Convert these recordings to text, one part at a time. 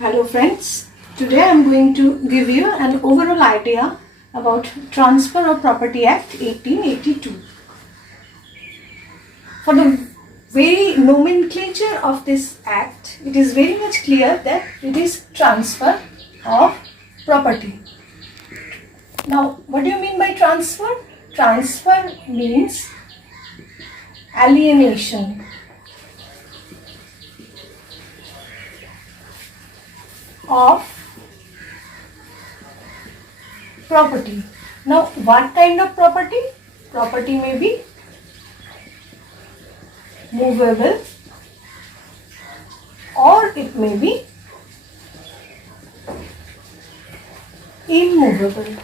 Hello friends, today I am going to give you an overall idea about Transfer of Property Act 1882. For the very nomenclature of this act, it is very much clear that it is transfer of property. Now, what do you mean by transfer? Transfer means alienation of property. Now, what kind of property? Property may be movable or it may be immovable.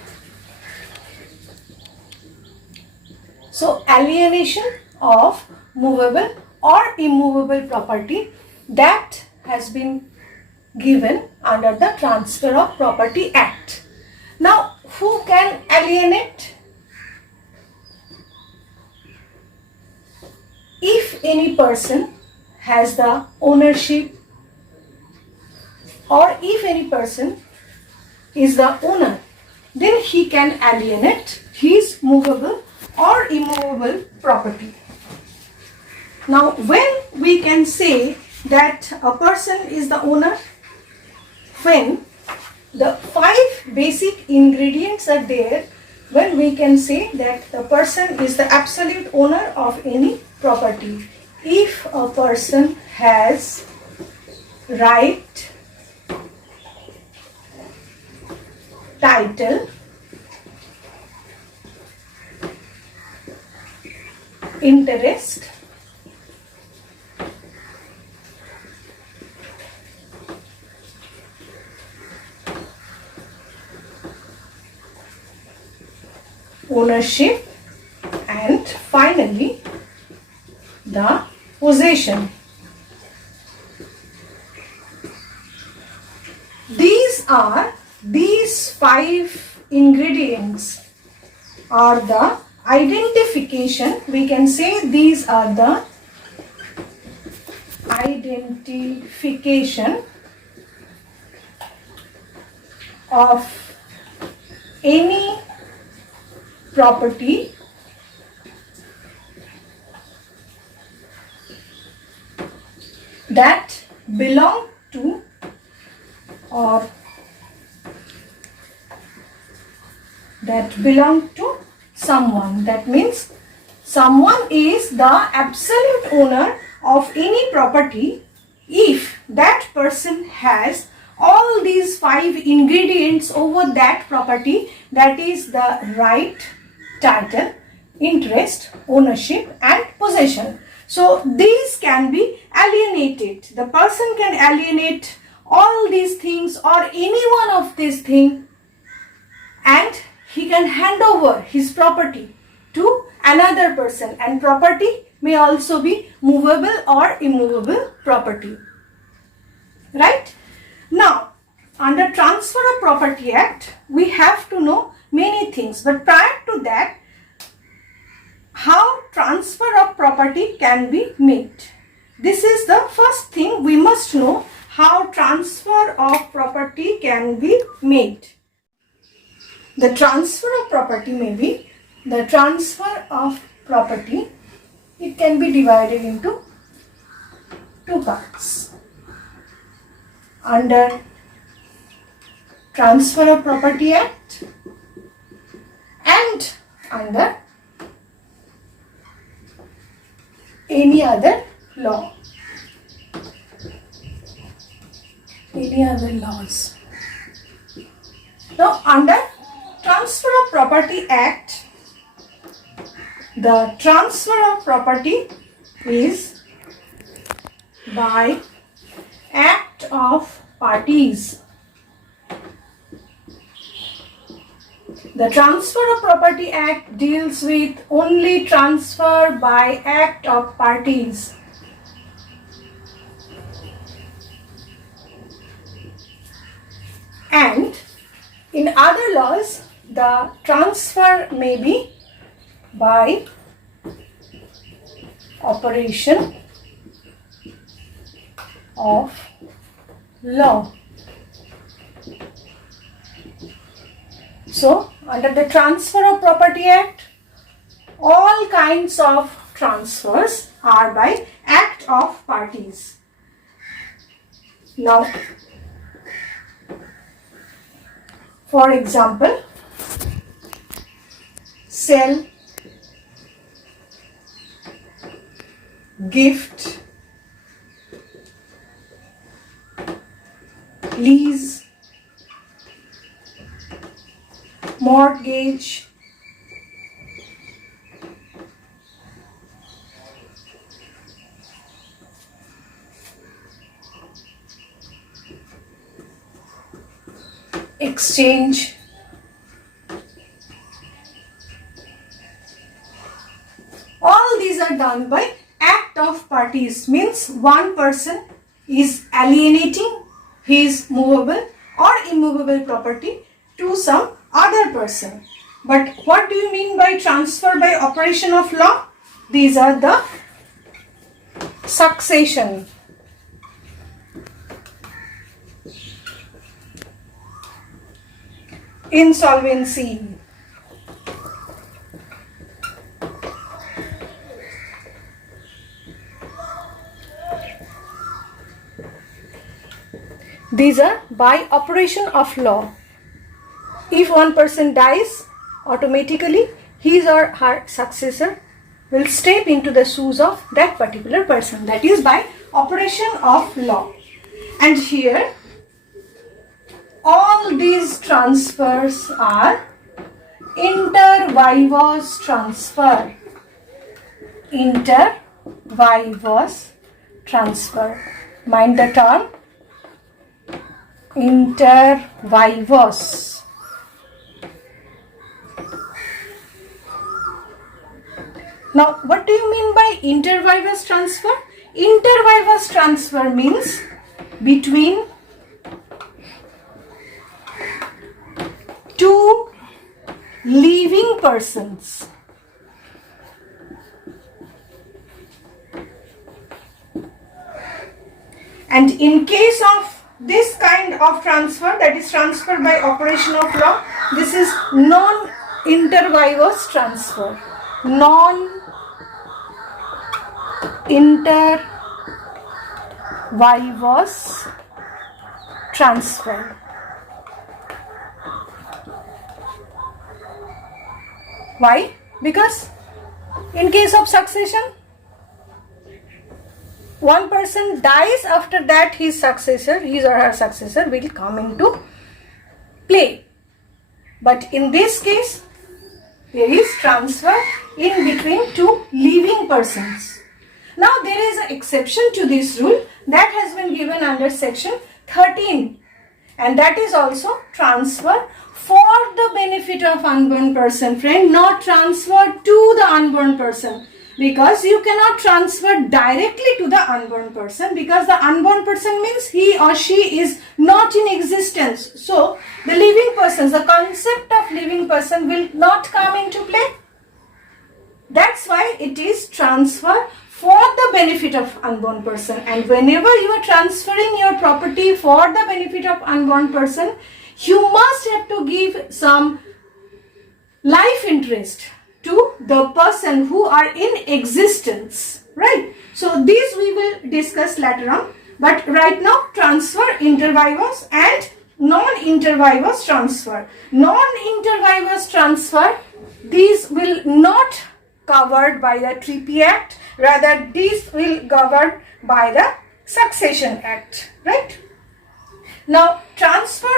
So, alienation of movable or immovable property that has been given under the Transfer of Property Act. Now, who can alienate? If any person has the ownership or if any person is the owner, then he can alienate his movable or immovable property. Now, when we can say that a person is the owner, when the 5 basic ingredients are there, when we can say that the person is the absolute owner of any property. If a person has right, title, interest, ownership, and finally the possession. These 5 ingredients are the identification. We can say these are the identification of any property that belong to or that belong to someone. That means someone is the absolute owner of any property if that person has all these 5 ingredients over that property, that is the right, title, interest, ownership and possession. So these can be alienated. The person can alienate all these things or any one of these things, and he can hand over his property to another person, and property may also be movable or immovable property. Right? Now, under Transfer of Property Act, we have to know many things, but prior to that, how transfer of property can be made. This is the first thing we must know, how transfer of property can be made. The transfer of property may be, the transfer of property, it can be divided into 2 parts. Under Transfer of Property Act and under any other law, any other laws. Now, under Transfer of Property Act, the transfer of property is by act of parties. The Transfer of Property Act deals with only transfer by act of parties. And in other laws, the transfer may be by operation of law. So, under the Transfer of Property Act, all kinds of transfers are by act of parties. Now, for example, sale, gift, lease, mortgage, exchange, all these are done by act of parties, means one person is alienating his movable or immovable property to some other person. But what do you mean by transfer by operation of law? These are the succession, insolvency, these are by operation of law. If one person dies, automatically his or her successor will step into the shoes of that particular person. That is by operation of law. And here, all these transfers are inter vivos transfer. Inter vivos transfer. Mind the term. Inter vivos. Now, what do you mean by inter vivos transfer? Inter vivos transfer means between two living persons. And in case of this kind of transfer, that is transfer by operation of law, this is non-inter vivos transfer. Non-inter vivos transfer. Why? Because in case of succession, one person dies, after that his successor, his or her successor will come into play. But in this case, there is transfer in between two living persons. Now there is an exception to this rule that has been given under section 13, and that is also transfer for the benefit of unborn person, friend, not transfer to the unborn person, because you cannot transfer directly to the unborn person, because the unborn person means he or she is not in existence. So the living persons, the concept of living person will not come into play. That's why it is transfer for the benefit of unborn person. And whenever you are transferring your property for the benefit of unborn person, you must have to give some life interest to the person who are in existence, right? So these we will discuss later on, but right now transfer inter vivos and non-inter vivos transfer. Non-inter vivos transfer, these will not covered by the Treaty Act, rather these will governed by the Succession Act, right? Now transfer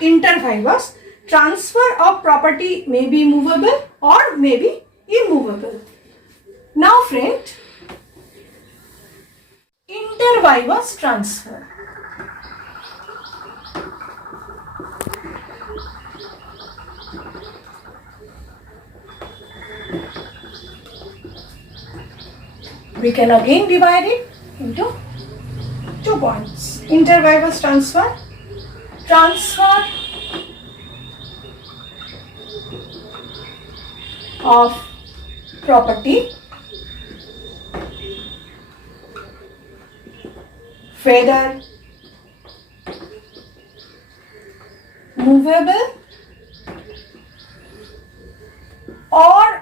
inter vivos, transfer of property may be movable or may be immovable. Now friend, inter vivos transfer. We can again divide it into 2 points. Inter vivos transfer, transfer of property, whether movable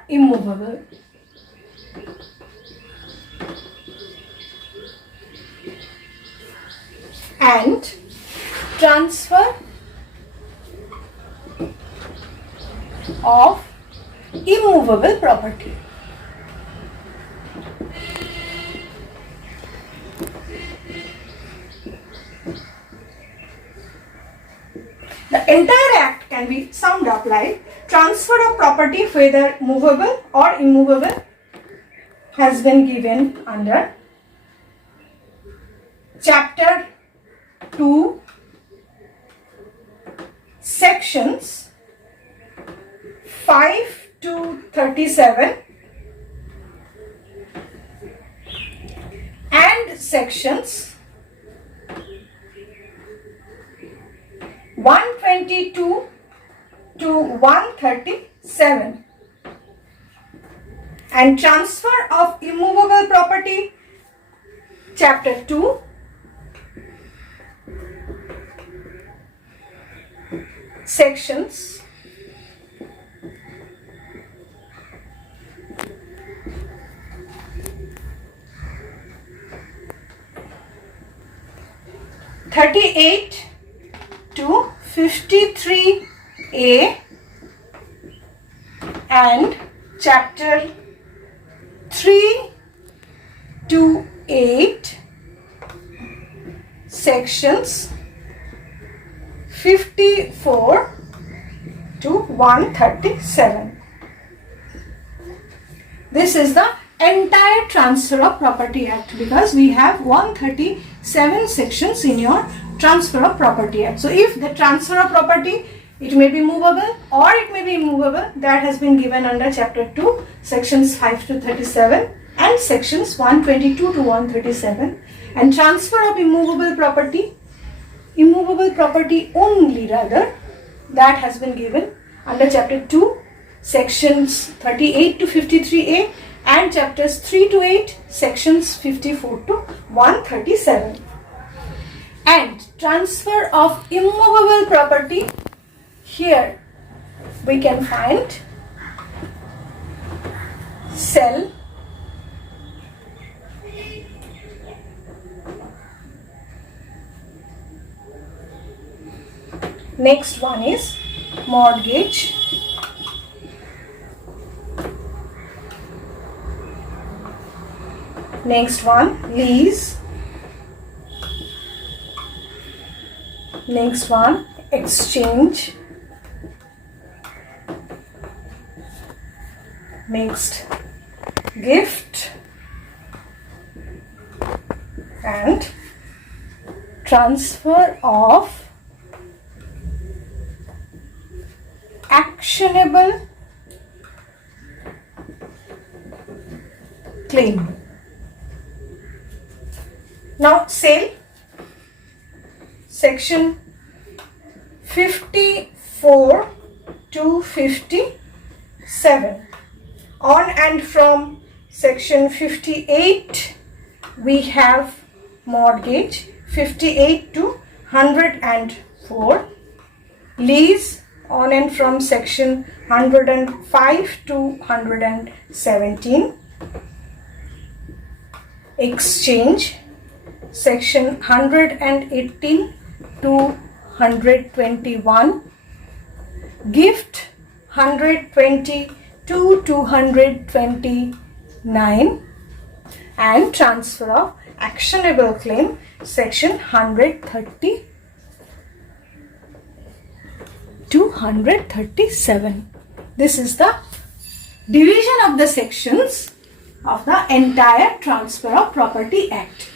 immovable. And transfer of immovable property. The entire act can be summed up like transfer of property, whether movable or immovable, has been given under chapter 2, sections 5 to 37 and sections 122 to 137. And transfer of immovable property, chapter 2, sections 38 to 53A and chapter 3 to 8, sections 54 to 137. This is the entire Transfer of Property Act, because we have 137 sections in your Transfer of Property Act. So if the transfer of property, it may be movable or it may be immovable, that has been given under chapter 2, sections 5 to 37 and sections 122 to 137. And transfer of immovable property only rather, that has been given under chapter 2, sections 38 to 53A and chapters 3 to 8, sections 54 to 137. And transfer of immovable property, here we can find cell, next one is mortgage, next one lease, next one exchange, next gift, and transfer of actionable claim. Now sale, section 54 to 57. On and from section 58 we have mortgage, 58 to 104. Lease, on and from section 105 to 117. Exchange, section 118 to 121. Gift, 122 to 129. And transfer of actionable claim, section 130 to 137. This is the division of the sections of the entire Transfer of Property Act.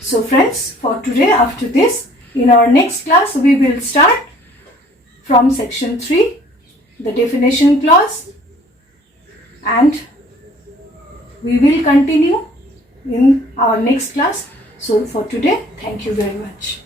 So friends, for today, after this, in our next class, we will start from section 3, the definition clause, and we will continue in our next class. So for today, thank you very much.